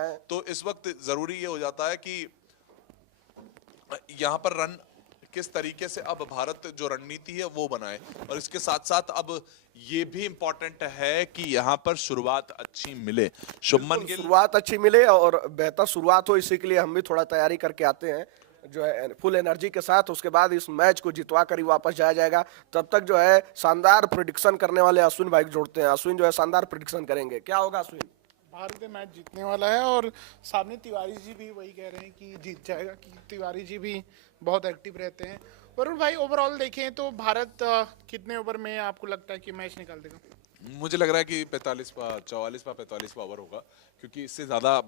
आए। तो इस वक्त जरूरी ये हो जाता है कि यहाँ पर रन किस तरीके से अब भारत जो रणनीति है वो बनाए, और इसके साथ साथ अब ये भी इंपॉर्टेंट है कि यहाँ पर शुरुआत अच्छी मिले। शुभमन बिल्कुल, गिल शुरुआत अच्छी मिले और बेहतर शुरुआत हो, इसी के लिए हम भी थोड़ा तैयारी करके आते हैं जो है फुल एनर्जी के साथ। उसके बाद इस मैच को जितवा कर ही वापस जाया जाएगा। तब तक जो है शानदार प्रिडिक्शन करने वाले अश्विन भाई को जोड़ते हैं। अश्विन जो है शानदार प्रिडिक्शन करेंगे, क्या होगा अश्विन? भारत मैच जीतने वाला है और सामने तिवारी जी भी वही कह रहे हैं कि जीत जाएगा, कि तिवारी जी भी बहुत एक्टिव रहते हैं। वरुण भाई, ओवरऑल देखें तो भारत कितने ओवर में आपको लगता है कि मैच निकाल देगा? मुझे लग रहा है कि 44वां ओवर होगा, क्योंकि इससे ज़्यादा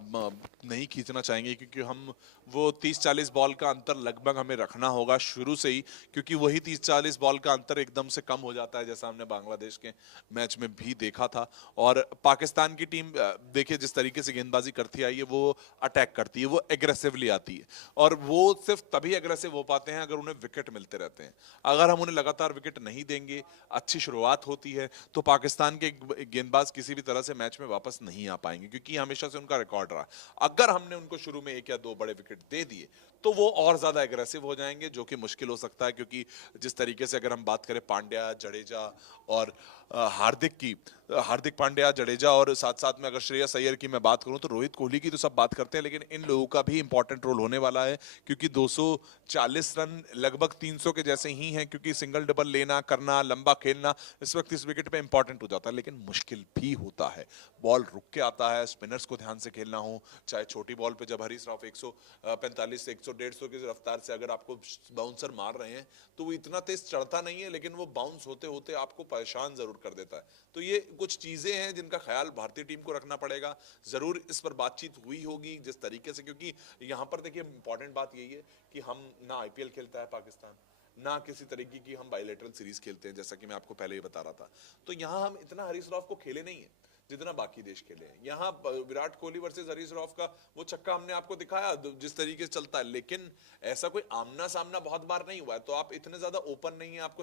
नहीं खींचना चाहेंगे, क्योंकि हम वो 30-40 बॉल का अंतर लगभग हमें रखना होगा शुरू से ही, क्योंकि वही 30-40 बॉल का अंतर एकदम से कम हो जाता है, जैसा हमने बांग्लादेश के मैच में भी देखा था। और पाकिस्तान की टीम देखिए जिस तरीके से गेंदबाजी करती आई है, वो अटैक करती है, वो एग्रेसिवली आती है, और वो सिर्फ तभी एग्रेसिव हो पाते हैं अगर उन्हें विकेट मिलते रहते हैं। अगर हम उन्हें लगातार विकेट नहीं देंगे, अच्छी शुरुआत होती है, तो पाकिस्तान के गेंदबाज किसी भी तरह से मैच में वापस नहीं आ पाएंगे, क्योंकि हमेशा से उनका रिकॉर्ड रहा। अगर हमने उनको शुरू में 1 या 2 बड़े विकेट दे दिए तो वो और ज्यादा एग्रेसिव हो जाएंगे, जो कि मुश्किल हो सकता है, क्योंकि जिस तरीके से अगर हम बात करें पांड्या, जडेजा और हार्दिक पांड्या, जडेजा, और साथ साथ में अगर श्रेयस अय्यर की मैं बात करूं तो रोहित कोहली की तो सब बात करते हैं, लेकिन इन लोगों का भी इंपॉर्टेंट रोल होने वाला है, क्योंकि 240 रन लगभग 300 के जैसे ही हैं, क्योंकि सिंगल डबल लेना, करना, लंबा खेलना इस वक्त इस विकेट पे इंपॉर्टेंट हो जाता है, लेकिन मुश्किल भी होता है। बॉल रुक के आता है, स्पिनर्स को ध्यान से खेलना हो, चाहे छोटी बॉल पे जब हरीश राव 145 से 100-150 की रफ्तार से अगर आपको बाउंसर मार रहे हैं तो वो इतना तेज चढ़ता नहीं है, लेकिन वो बाउंस होते होते आपको परेशान जरूर कर देता है। तो ये कुछ चीजें हैं जिनका ख्याल भारतीय टीम को रखना पड़ेगा। जरूर इस पर बातचीत हुई होगी जिस तरीके से, क्योंकि यहाँ पर देखिए इंपॉर्टेंट बात यही है कि हम ना आईपीएल खेलता है पाकिस्तान, ना किसी तरीके की हम बायलैटरल सीरीज खेलते हैं, जैसा कि मैं आपको पहले ही बता रहा था। तो यहाँ हम इतना हरीश राव को खेले नहीं है जितना बाकी देश खेले हैं। यहाँ विराट कोहली वर्सेस हरीश राव का वो छक्का हमने आपको दिखाया जिस तरीके से चलता है, लेकिन ऐसा कोई आमना सामना बहुत बार नहीं हुआ है। तो आप इतने ज्यादा ओपन नहीं है, आपको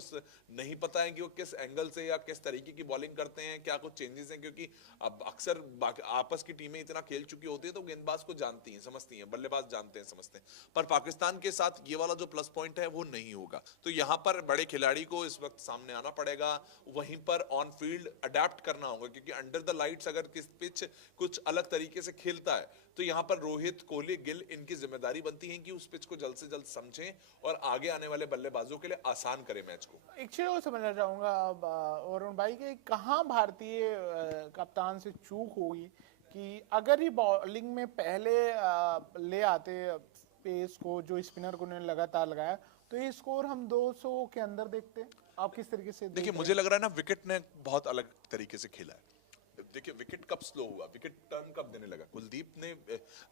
नहीं पता है कि वो किस एंगल से या किस तरीके की बॉलिंग करते हैं, क्या कुछ चेंजेस हैं, क्योंकि अब अक्सर आपस की टीमें इतना खेल चुकी होती है तो गेंदबाज को जानती हैं, समझती हैं, बल्लेबाज जानते हैं, समझते हैं। पर पाकिस्तान के साथ ये वाला जो प्लस पॉइंट है वो नहीं होगा। तो यहाँ पर बड़े खिलाड़ी को इस वक्त सामने आना पड़ेगा, वहीं पर ऑन फील्ड अडेप्ट करना होगा, क्योंकि अंडर द लाइट्स अगर किस पिच कुछ अलग तरीके से खेलता है तो यहां पर रोहित, कोहली, गिल, इनकी जिम्मेदारी बनती है कि उस पिच को जल्द से जल्द समझें और आगे आने वाले बल्लेबाजों के लिए आसान करें मैच को। एक चीज और समझना चाहूंगा अब वरुण भाई के, कहां भारतीय कप्तान से चूक होगी कि अगर ये बॉलिंग में पहले ले आते पेस को, जो स्पिनर को उन्होंने लगातार लगाया, तो ये स्कोर हम 200 के अंदर देखते हैं। आप किस तरीके से देखिए मुझे लग रहा है ना, विकेट ने बहुत अलग तरीके से खेला है। देखिए विकेट कब स्लो हुआ, विकेट टर्न कब देने लगा, कुलदीप ने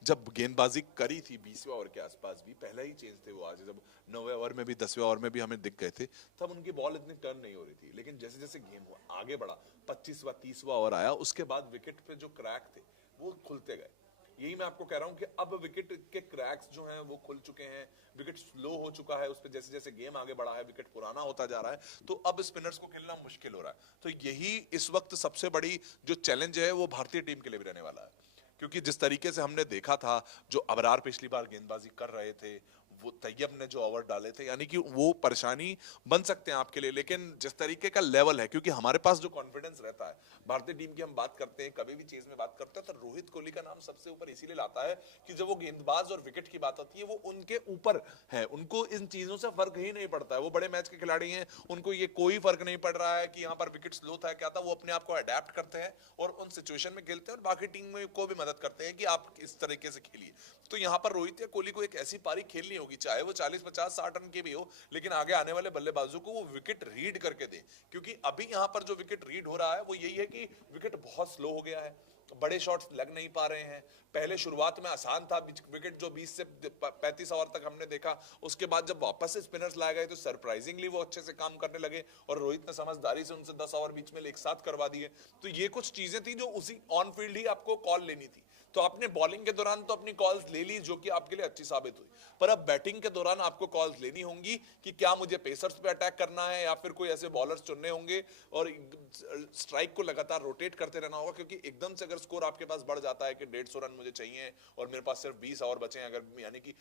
जब गेंदबाजी करी थी 20वें ओवर के आसपास भी, पहला ही चेंज थे वो, आज जब 9वें ओवर में भी 10वें ओवर में भी हमें दिख गए थे, तब उनकी बॉल इतनी टर्न नहीं हो रही थी। लेकिन जैसे जैसे गेम आगे बढ़ा, 25वां 30वां ओवर आया, उसके बाद विकेट पे जो क्रैक थे वो खुलते गए। यही मैं आपको कह रहा हूं कि अब विकेट के क्रैक्स जो हैं वो खुल चुके हैं, विकेट स्लो हो चुका है, उस पर जैसे जैसे गेम आगे बढ़ा है विकेट पुराना होता जा रहा है, तो अब स्पिनर्स को खेलना मुश्किल हो रहा है। तो यही इस वक्त सबसे बड़ी जो चैलेंज है वो भारतीय टीम के लिए भी रहने वाला है, क्योंकि जिस तरीके से हमने देखा था, जो अबरार पिछली बार गेंदबाजी कर रहे थे, वो तैयब ने जो ओवर डाले थे, यानी कि वो परेशानी बन सकते हैं आपके लिए। लेकिन जिस तरीके का लेवल है, क्योंकि हमारे पास जो कॉन्फिडेंस रहता है, भारतीय टीम की हम बात करते हैं, कभी भी चीज में बात करते हैं तो रोहित कोहली का नाम सबसे ऊपर इसीलिए लाता है कि जब वो गेंदबाज और विकेट की बात होती है वो उनके ऊपर है, उनको इन चीजों से फर्क ही नहीं पड़ता है। वो बड़े मैच के खिलाड़ी हैं, उनको ये कोई फर्क नहीं पड़ रहा है कि यहाँ पर विकेट स्लो था क्या था, वो अपने आप को अडेप्ट करते हैं और उन सिचुएशन में खेलते हैं और बाकी टीम में को भी मदद करते हैं कि आप इस तरीके से खेलिए। तो यहाँ पर रोहित या कोहली को एक ऐसी पारी खेलनी होगी, चाहे वो 40-50-60 रन की भी हो, लेकिन आगे आने वाले बल्लेबाजों को वो विकेट रीड करके दे, क्योंकि अभी यहाँ पर जो विकेट रीड हो रहा है वो यही है कि विकेट बहुत स्लो हो गया है, बड़े शॉट्स लग नहीं पा रहे हैं। पहले शुरुआत में आसान था, विकेट जो 20 से 35 ओवर तक हमने देखा, उसके बाद जब वापस से स्पिनर्स लाए गए तो सरप्राइजिंगली वो अच्छे से काम करने लगे और रोहित ने समझदारी से उनसे 10 ओवर बीच में एक साथ करवा दिए। तो ये कुछ चीजें थी जो उसी ऑन फील्ड ही आपको कॉल लेनी थी। तो आपने बॉलिंग के दौरान तो अपनी कॉल्स ले ली, जो कि आपके लिए अच्छी साबित हुई, पर अब बैटिंग के दौरान आपको कॉल्स लेनी होंगी कि क्या मुझे पेसर्स पे अटैक करना है या फिर कोई ऐसे बॉलर्स चुनने होंगे और स्ट्राइक को लगातार रोटेट करते रहना होगा, क्योंकि एकदम से अगर अगर स्कोर आपके पास बढ़ जाता है कि 150 रन मुझे चाहिए और मेरे पास सिर्फ 20 ओवर बचे हैं, अगर यानी कि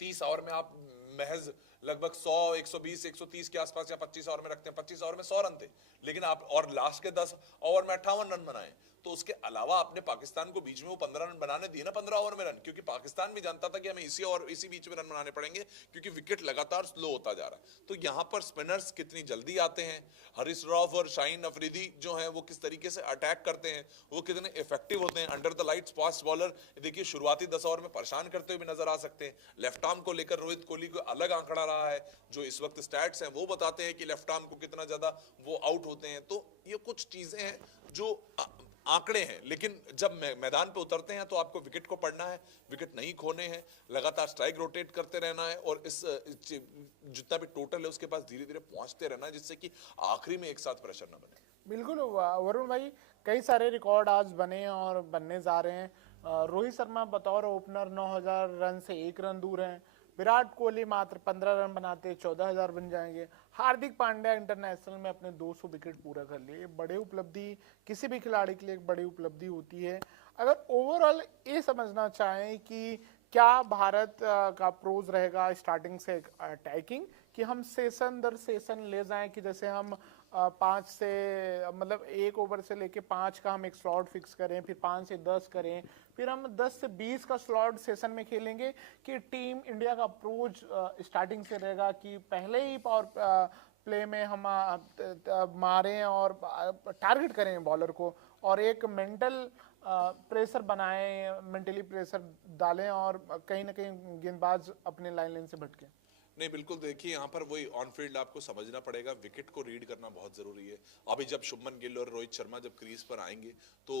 30 ओवर में आप महज लगभग 100, 120, 130 के आसपास या 25 ओवर में रखते हैं, 25 ओवर में 100 रन थे, लेकिन आप और लास्ट के 10 ओवर में 58 रन बनाए, तो उसके अलावा आपने पाकिस्तान को बीच में वो 15 रन बनाने दिए ना 15 ओवर में रन, क्योंकि पाकिस्तान भी जानता था कि हमें इसी बीच में रन बनाने पड़ेंगे क्योंकि विकेट लगातार स्लो होता जा रहा है। तो यहां पर स्पिनर्स कितनी जल्दी आते हैं, हरीश रॉफ और शाहीन अफरीदी जो हैं वो किस तरीके से अटैक करते हैं, वो कितने इफेक्टिव होते हैं under the lights fast bowler. देखिए शुरुआती 10 ओवर में परेशान करते हुए भी नजर आ सकते हैं। लेफ्ट आर्म को लेकर रोहित कोहली को अलग आंकड़ा रहा है, जो इस वक्त स्टैट्स हैं वो बताते हैं कि लेफ्ट आर्म को कितना ज्यादा वो आउट होते हैं। तो ये कुछ चीजें हैं जो आंकड़े हैं, लेकिन जब मैदान पे उतरते हैं तो आपको विकेट को पढ़ना है, विकेट नहीं खोने हैं, लगातार स्ट्राइक रोटेट करते रहना है और इस जितना भी टोटल है उसके पास धीरे धीरे पहुंचते रहना है, जिससे कि आखिरी में एक साथ प्रेशर ना बने। बिल्कुल वरुण भाई, कई सारे रिकॉर्ड आज बने और बनने जा रहे हैं। रोहित शर्मा बतौर ओपनर 9000 रन से 1 रन दूर हैं। विराट कोहली मात्र 15 रन बनाते 14000 बन जाएंगे। हार्दिक पांड्या इंटरनेशनल में अपने 200 विकेट पूरा कर लिए। बड़े उपलब्धि किसी भी खिलाड़ी के लिए एक बड़ी उपलब्धि होती है। अगर ओवरऑल ये समझना चाहें कि क्या भारत का अप्रोच रहेगा स्टार्टिंग से अटैकिंग, कि हम सेशन दर सेशन ले जाएं, कि जैसे हम 5 से मतलब 1 ओवर से लेके 5 का हम एक स्लॉट फिक्स करें, फिर 5 से 10 करें, फिर हम 10 से 20 का स्लॉट सेशन में खेलेंगे, कि टीम इंडिया का अप्रोच स्टार्टिंग से रहेगा कि पहले ही पावर प्ले में हम मारें और टारगेट करें बॉलर को और एक मेंटल प्रेशर बनाएं, मेंटली प्रेशर डालें और कहीं ना कहीं गेंदबाज अपने लाइन से भटके। नहीं बिल्कुल, देखिए यहाँ पर वही ऑन फील्ड आपको समझना पड़ेगा, विकेट को रीड करना बहुत जरूरी है। अभी जब शुभमन गिल और रोहित शर्मा जब क्रीज पर आएंगे तो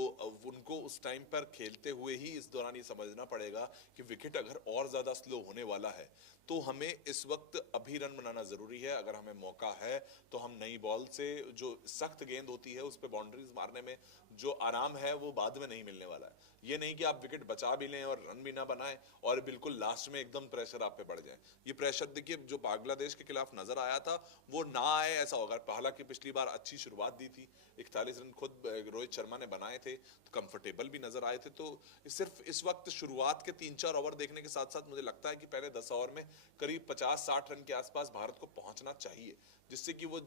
उनको उस टाइम पर खेलते हुए ही इस दौरान ये समझना पड़ेगा कि विकेट अगर और ज्यादा स्लो होने वाला है तो हमें इस वक्त अभी रन बनाना जरूरी है। अगर हमें मौका है तो हम नई बॉल से जो सख्त गेंद होती है उस पर बाउंड्रीज मारने में जो आराम है वो बाद में नहीं मिलने वाला है। ये नहीं कि आप विकेट बचा भी लें और रन भी ना बनाएं और बिल्कुल लास्ट में एकदम प्रेशर आप पे बढ़ जाए। ये प्रेशर देखिए जो बांग्लादेश के खिलाफ नजर आया था वो ना आए ऐसा होगा। हालांकि पिछली बार अच्छी शुरुआत दी थी, 41 रन खुद रोहित शर्मा ने बनाए थे तो कंफर्टेबल भी नजर आए थे। तो सिर्फ इस वक्त शुरुआत के 3-4 ओवर देखने के साथ साथ मुझे लगता है कि पहले 10 ओवर में करीब 50-60 रन के आसपास भारत को पहुंचना चाहिए, जिससे कि वो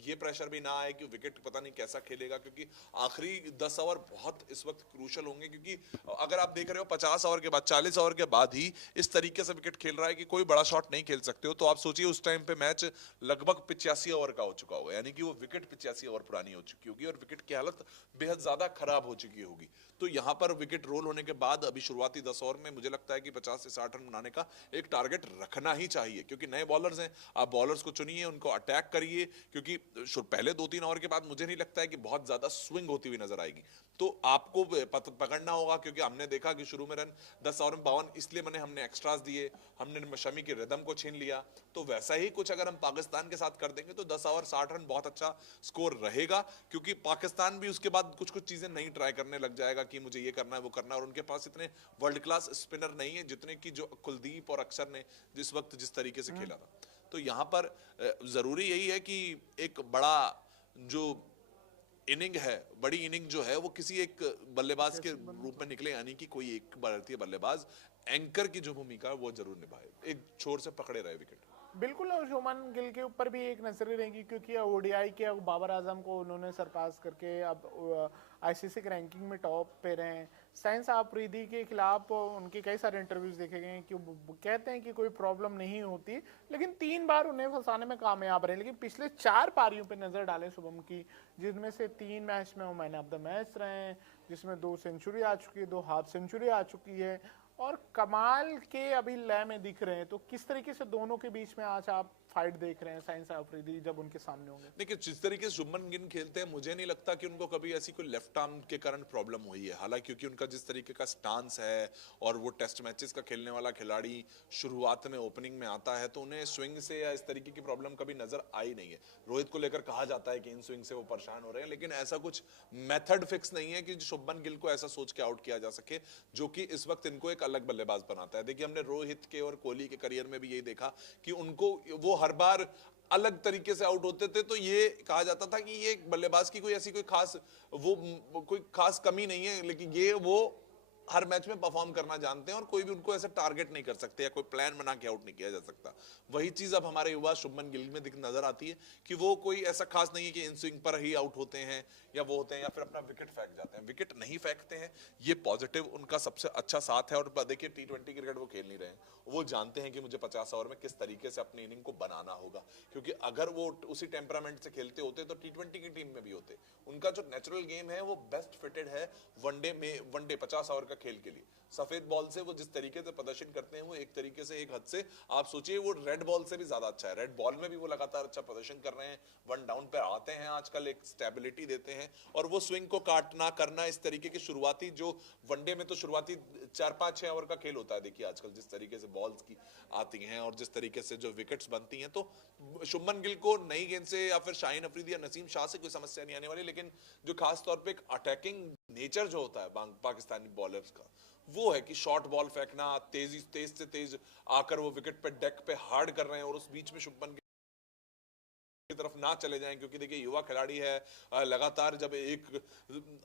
ये प्रेशर भी ना आए कि विकेट पता नहीं कैसा खेलेगा, क्योंकि आखिरी 10 ओवर बहुत इस वक्त क्रूशल होंगे। क्योंकि अगर आप देख रहे हो 50 ओवर के बाद 40 ओवर के बाद ही इस तरीके से विकेट खेल रहा है कि कोई बड़ा शॉट नहीं खेल सकते हो, तो आप सोचिए उस टाइम पे मैच लगभग 85 ओवर का हो चुका होगा, यानी कि वो विकेट 85 ओवर पुरानी हो चुकी होगी और विकेट की हालत बेहद ज्यादा खराब हो चुकी होगी। तो यहां पर विकेट रोल होने के बाद अभी शुरुआती 10 ओवर में मुझे लगता है कि 50 से 60 रन बनाने का एक टारगेट रखना ही चाहिए, क्योंकि नए बॉलर्स हैं, आप बॉलर्स को चुनिए, उनको अटैक करिए, क्योंकि पहले 2-3 ओवर के बाद मुझे नहीं लगता है कि बहुत ज्यादा स्विंग होती हुई नजर आएगी। तो आपको पकड़ना होगा, क्योंकि हमने देखा कि शुरू में रन 10 ओवर में 52 इसलिए मैंने हमने एक्स्ट्रास दिए, हमने शमी की रिदम को छीन लिया। तो वैसा ही कुछ अगर हम पाकिस्तान के साथ कर देंगे तो 10 ओवर 60 रन बहुत अच्छा स्कोर रहेगा, क्योंकि पाकिस्तान भी उसके बाद कुछ कुछ चीजें नहीं ट्राई करने लग जाएगा कि मुझे ये करना है वो करना है, और उनके पास इतने वर्ल्ड क्लास स्पिनर नहीं है जितने की जो कुलदीप और अक्षर ने जिस वक्त जिस तरीके से खेला था। तो यहां पर जरूरी यही है कि एक बड़ा जो इनिंग है, बड़ी इनिंग जो है वो किसी एक बल्लेबाज के रूप में निकले, यानी कि कोई एक भारतीय बल्लेबाज एंकर की जो भूमिका वो जरूर निभाए, एक छोर से पकड़े रहे विकेट। बिल्कुल, और शुभमन गिल के ऊपर भी एक नजर रहेगी, क्योंकि ओडीआई के बाबर आजम को उन्होंने सरपास करके अब आईसीसी की रैंकिंग में टॉप पे रहे हैं। शाहीन अफरीदी के खिलाफ उनके कई सारे इंटरव्यूज देखे गए हैं कि वो कहते हैं कि कोई प्रॉब्लम नहीं होती, लेकिन 3 बार उन्हें फंसाने में कामयाब रहे। लेकिन पिछले 4 पारियों पे नजर डालें शुभम की, जिनमें से 3 मैच में वो मैन ऑफ द मैच रहे हैं, जिसमें 2 सेंचुरी आ चुकी है, 2 हाफ सेंचुरी आ चुकी है और कमाल के अभी लय में दिख रहे हैं। तो किस तरीके से दोनों के बीच में आज आप फाइट देख रहे हैं शाहीन अफरीदी जब उनके सामने होंगे? देखिए जिस तरीके से शुभमन गिल खेलते हैं मुझे नहीं लगता कि उनको कभी ऐसी कोई लेफ्ट आर्म के कारण प्रॉब्लम हुई है। हालांकि क्योंकि उनका जिस तरीके का स्टांस है और वो टेस्ट मैचेस का खेलने वाला खिलाड़ी शुरुआत में ओपनिंग में आता है, तो उन्हें स्विंग से या इस तरीके की प्रॉब्लम कभी नजर आई नहीं है। रोहित को लेकर कहा जाता है कि इन स्विंग से वो परेशान हो रहे हैं, लेकिन ऐसा कुछ मेथड फिक्स नहीं है कि शुभमन गिल को ऐसा सोच के आउट किया जा सके, जो कि इस वक्त इनको एक अलग बल्लेबाज बनाता है। देखिए हमने रोहित के और कोहली के करियर में भी यही देखा कि उनको वो हर बार अलग तरीके से आउट होते थे तो ये कहा जाता था कि ये बल्लेबाज की कोई ऐसी कोई खास कोई खास कमी नहीं है, लेकिन ये वो हर मैच में परफॉर्म करना जानते हैं और कोई भी उनको ऐसे टारगेट नहीं कर सकते या कोई प्लान बना के आउट नहीं किया जा सकता। वही चीज अब हमारे युवा शुभमन गिल में दिख नजर आती है कि वो कोई ऐसा खास नहीं है कि इन स्विंग पर ही आउट होते हैं या वो होते हैं या फिर अपना विकेट फेंक जाते हैं। विकेट नहीं फेंकते हैं, ये पॉजिटिव उनका सबसे अच्छा साथ है। और देखिए T20 क्रिकेट वो खेल नहीं रहे हैं, वो जानते हैं कि मुझे 50 ओवर में किस तरीके से अपनी इनिंग को बनाना होगा, क्योंकि अगर वो उसी टेम्परामेंट से खेलते होते तो T20 की टीम में भी होते। उनका जो नेचुरल गेम है वो बेस्ट फिटेड है वनडे में, वनडे 50 ओवर का खेल के लिए। सफेद बॉल से वो जिस तरीके से प्रदर्शन करते हैं वो एक तरीके से एक हद से आप सोचिए वो रेड बॉल से भी ज्यादा अच्छा है। रेड बॉल में भी वो लगातार अच्छा प्रदर्शन कर रहे हैं, वन डाउन पे आते हैं आजकल, एक स्टेबिलिटी देते हैं और वो स्विंग को काटना करना इस तरीके की शुरुआती जो वनडे में तो शुरुआती 4-5-6 ओवर का खेल होता है। देखिए आजकल जिस तरीके से बॉल्स की आती हैं और जिस तरीके से जो विकेट्स बनती हैं, तो शुभमन गिल को नई गेंद से या फिर शाहीन अफरीदी या नसीम शाह से कोई समस्या नहीं आने वाली, लेकिन जो खास तौर पे एक अटैकिंग नेचर जो होता है पाकिस्तानी बॉलर्स का, वो है कि शॉर्ट बॉल फेंकना, तेज से तेज आकर वो विकेट पे डेक पे हार्ड कर रहे हैं और उस बीच में शुभमन की तरफ ना चले जाएं, क्योंकि देखिए युवा खिलाड़ी है। लगातार जब एक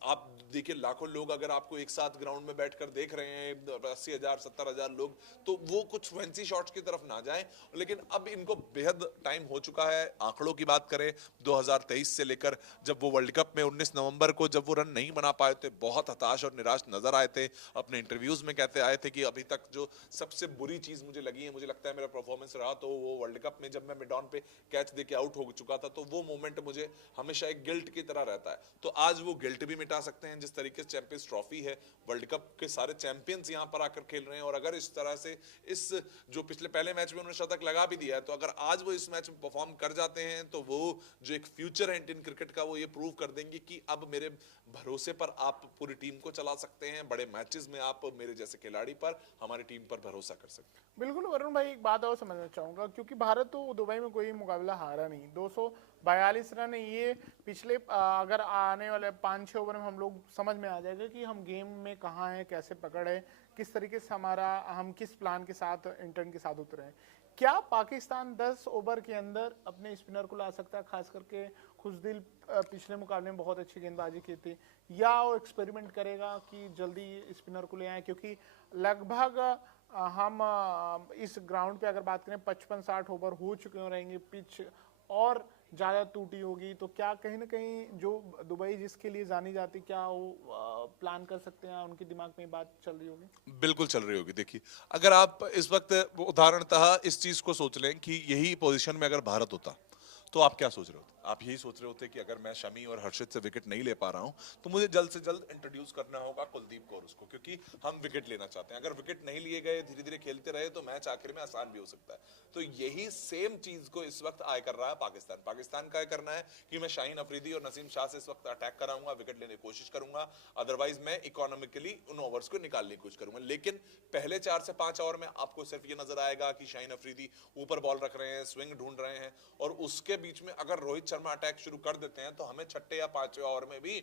आप देखिए लाखों लोग अगर आपको एक साथ ग्राउंड में बैठकर देख रहे हैं, 80,000 70,000 लोग, तो वो कुछ फैंसी शॉट्स की तरफ ना जाएं। लेकिन अब इनको बेहद टाइम हो चुका है। आंकड़ों की बात करें 2023 से लेकर जब वो वर्ल्ड कप में 19 नवंबर को जब वो रन नहीं बना पाए थे, बहुत हताश और निराश नजर आए थे। अपने इंटरव्यूज में कहते आए थे कि अभी तक जो सबसे बुरी चीज मुझे लगी है, मुझे लगता है मेरा परफॉर्मेंस रहा तो वो वर्ल्ड कप में जब मैं मिड ऑन पे कैच देके आउट हो चुका था, तो वो मोमेंट मुझे हमेशा एक गिल्ट की तरह रहता है। तो आज वो गिल्ट भी मिटा सकते हैं जिस तरीके से चैंपियंस ट्रॉफी है, वर्ल्ड कप के सारे चैंपियंस यहां पर आकर खेल रहे हैं। और अगर इस तरह से इस जो पिछले पहले मैच में उन्होंने शतक लगा भी दिया है, तो अगर आज वो इस मैच में परफॉर्म कर जाते हैं तो वो जो एक फ्यूचर है इंडियन क्रिकेट का, वो ये प्रूव कर देंगे कि अब मेरे भरोसे पर आप पूरी टीम को चला सकते हैं, बड़े मैचेस में आप मेरे जैसे खिलाड़ी पर, हमारी टीम पर भरोसा कर सकते हैं। बिल्कुल वरुण भाई, एक बात और समझना चाहूंगा, क्योंकि भारत तो दुबई में कोई मुकाबला हारा नहीं, 242 रन ये पिछले अगर आने वाले 5-6 ओवर में हम लोग समझ में आ जाएगा कि हम गेम में कहाँ हैं, कैसे पकड़ है, किस तरीके से हम किस प्लान के साथ इंटर्न के साथ उतरे हैं। क्या पाकिस्तान 10 ओवर के अंदर अपने स्पिनर को ला सकता है? खास करके खुशदिल पिछले मुकाबले में बहुत अच्छी गेंदबाजी की थी, या वो एक्सपेरिमेंट करेगा कि जल्दी स्पिनर को ले आए? क्योंकि लगभग हम इस ग्राउंड पे अगर बात करें 55-60 ओवर हो चुके रहेंगे, पिच और ज़्यादा टूटी होगी, तो क्या कहीं ना कहीं जो दुबई जिसके लिए जानी जाती, क्या वो प्लान कर सकते हैं? उनके दिमाग में बात चल रही होगी? बिल्कुल चल रही होगी। देखिए अगर आप इस वक्त उदाहरणतः इस चीज को सोच लें कि यही पोजीशन में अगर भारत होता तो आप क्या सोच रहे होते? आप यही सोच रहे होते कि अगर मैं शमी और हर्षित से विकेट नहीं ले पा रहा हूं तो मुझे जल्द से जल्द इंट्रोड्यूस करना होगा कुलदीप कौर उसको, क्योंकि हम विकेट लेना चाहते हैं। अगर विकेट नहीं लिए गए, धीरे धीरे खेलते रहे, तो मैच आखिर में आसान भी हो सकता है। तो यही सेम चीज को इस वक्त आय कर रहा है पाकिस्तान। पाकिस्तान का करना है कि मैं शाहीन अफरीदी और नसीम शाह से इस वक्त अटैक कराऊंगा, विकेट लेने की कोशिश करूंगा, अदरवाइज मैं इकोनॉमिकली उन ओवर्स को निकालने की कोशिश करूंगा। लेकिन पहले 4 से 5 ओवर में आपको सिर्फ ये नजर आएगा कि शाहीन अफरीदी ऊपर बॉल रख रहे हैं, स्विंग ढूंढ रहे हैं, और उसके बीच में अगर रोहित शर्मा अटैक शुरू कर देते हैं तो हमें छठे या 5वें ओवर में भी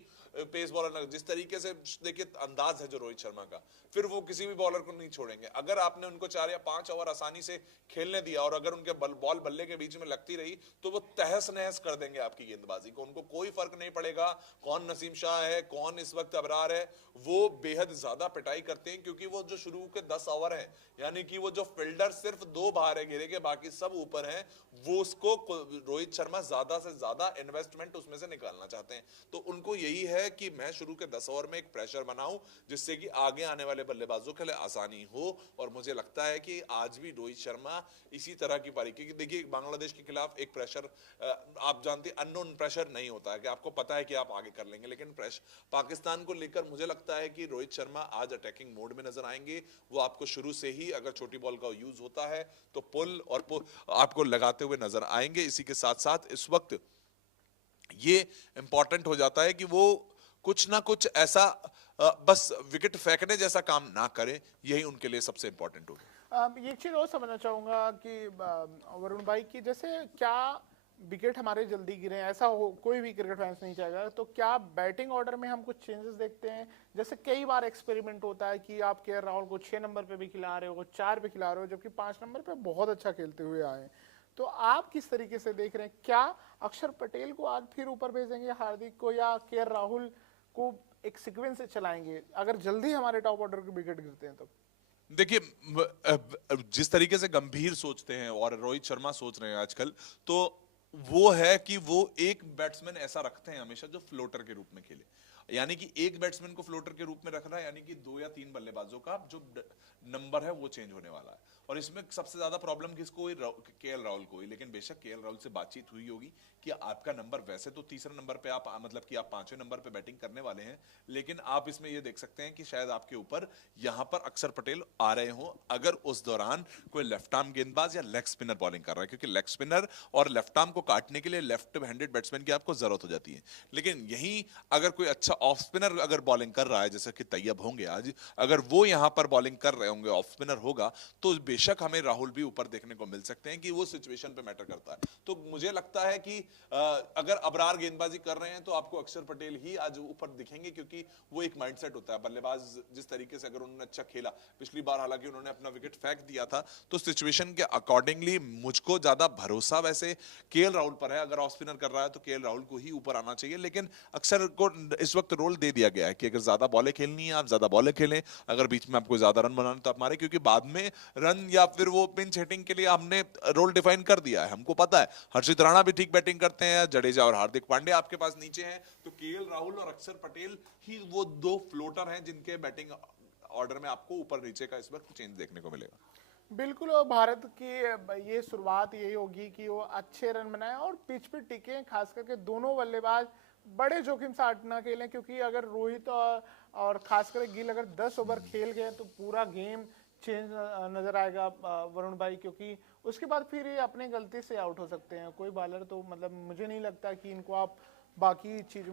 पेस बॉलर, जिस तरीके से देखिए अंदाज है जो रोहित शर्मा का, फिर वो किसी भी बॉलर को नहीं छोड़ेंगे। अगर आपने उनको 4 या 5 ओवर आसानी से खेलने दिया और अगर उनके बॉल बल्ले के बीच में लगती रही तो वो तहस नहस कर देंगे आपकी गेंदबाजी को। उनको कोई फर्क नहीं पड़ेगा कौन नसीम शाह है, कौन इस वक्त अबरार है, वो बेहद ज्यादा पिटाई करते हैं, क्योंकि वो जो शुरू के 10 ओवर है, यानी कि वो जो फील्डर सिर्फ 2 बाहर है घेरे के, बाकी सब ऊपर है, वो उसको रोहित शर्मा ज्यादा से ज्यादा इन्वेस्टमेंट उसमें से निकालना चाहते हैं। तो उनको यही है कि मैं शुरू के 10 ओवर में एक प्रेशर बनाऊं जिससे कि आगे आने वाले बल्लेबाजों के लिए आसानी हो। और मुझे लगता है कि आज भी रोहित शर्मा इसी तरह की पारी, क्योंकि देखिए बांग्लादेश के खिलाफ एक प्रेशर, आप जानते हैं अननोन प्रेशर नहीं होता है कि आपको पता है कि आप आगे कर लेंगे, लेकिन पाकिस्तान को लेकर मुझे लगता है कि रोहित शर्मा आज अटैकिंग मोड में नजर आएंगे। वो आपको शुरू से ही अगर छोटी बॉल का यूज होता है तो पुल और आपको लगाते हुए नजर आएंगे। इसी के साथ साथ इस वक्त ये इंपॉर्टेंट हो जाता है कि वो कुछ ना कुछ ऐसा बस विकेट फेंकने जैसा काम ना करें, यही उनके लिए सबसे इंपॉर्टेंट होगा। एक चीज और समझना चाहूंगा कि वरुण भाई की, जैसे क्या विकेट हमारे जल्दी गिरे, ऐसा हो कोई भी क्रिकेट फैंस नहीं चाहेगा, तो क्या बैटिंग ऑर्डर में हम कुछ चेंजेस देखते हैं? जैसे कई बार एक्सपेरिमेंट होता है कि आप केएल राहुल को 6 नंबर पे भी खिला रहे हो, 4 पे खिला रहे हो, जबकि 5 नंबर पे बहुत अच्छा खेलते हुए आए, तो आप किस तरीके से देख रहे हैं? क्या अक्षर पटेल को आज फिर ऊपर भेजेंगे, हार्दिक को, या केएल राहुल को एक सीक्वेंस से चलाएंगे अगर जल्दी हमारे टॉप ऑर्डर के विकेट गिरते हैं तो? देखिए, जिस तरीके से गंभीर सोचते हैं और रोहित शर्मा सोच रहे हैं आजकल, तो वो है कि वो एक बैट्समैन ऐसा रखते हैं हमेशा जो फ्लोटर के रूप में खेले। यानी कि एक बैट्समैन को फ्लोटर के रूप में रखना है, यानी कि 2 या 3 बल्लेबाजों का जो नंबर है वो चेंज होने वाला है। और इसमें सबसे ज्यादा प्रॉब्लम किसको हुई? केएल राहुल को हुई। लेकिन बेशक केएल राहुल से बातचीत हुई होगी कि आपका नंबर वैसे तो तीसरे नंबर पे आप, मतलब कि आप 5वें नंबर पे बैटिंग करने वाले हैं, लेकिन आप इसमें ये देख सकते हैं कि शायद आपके ऊपर यहां पर अक्षर पटेल आ रहे हो अगर उस दौरान कोई लेफ्ट आर्म गेंदबाज या लेग स्पिनर बॉलिंग कर रहा है, क्योंकि लेग स्पिनर और लेफ्ट आर्म को काटने के लिए लेफ्ट हैंडेड बैट्समैन की आपको जरूरत हो जाती है। लेकिन यही अगर कोई अच्छा ऑफ स्पिनर अगर बॉलिंग कर रहा है, जैसे कि तैयब होंगे आज, अगर वो यहां पर बॉलिंग कर रहे होंगे, ऑफ स्पिनर होगा, तो बेशक हमें राहुल भी ऊपर देखने को मिल सकते हैं कि वो सिचुएशन पे मैटर करता है। तो मुझे लगता है कि अगर अबरार गेंदबाजी कर रहे हैं तो आपको अक्षर पटेल ही आज ऊपर दिखेंगे, क्योंकि वो एक माइंडसेट होता है बल्लेबाज जिस तरीके से अगर उन्होंने अच्छा खेला पिछली बार, हालांकि उन्होंने अपना विकेट फेंक दिया था, तो सिचुएशन के अकॉर्डिंगली मुझको ज्यादा भरोसा वैसे केएल राहुल पर है। अगर ऑफ स्पिनर कर रहा है तो केएल राहुल को ही ऊपर आना चाहिए, लेकिन अक्षर को इस वक्त रोल दे दिया गया है कि अगर ज्यादा बॉलें खेलनी है आप ज्यादा बॉलें खेलें, अगर बीच में आपको ज्यादा रन बनाने तो आप मारे, क्योंकि बाद में रन या फिर वो पिंच हिटिंग के लिए हमने रोल डिफाइन कर दिया है। हमको पता है हर्षित राणा भी ठीक बैटिंग करते हैं, जडेजा और हार्दिक पांड्या आपके पास नीचे हैं, तो केएल राहुल और अक्षर पटेल ही वो 2 फ्लोटर हैं जिनके बैटिंग ऑर्डर में आपको ऊपर नीचे का इस वक्त चेंज देखने को मिलेगा। बिल्कुल, और भारत की ये शुरुआत यही होगी कि वो अच्छे रन बनाए और पिच पे टिके, खास करके दोनों बल्लेबाज बड़े जोखिम से आउट ना खेलें, क्योंकि अगर रोहित और खास करके गिल अगर 10 ओवर खेल गए तो पूरा गेम चेंज नजर आएगा वरुण भाई, क्योंकि उसके बाद फिर ये अपने गलती से आउट हो सकते हैं कोई बॉलर। तो मतलब मुझे नहीं लगता कि इनको आप बाकी चीज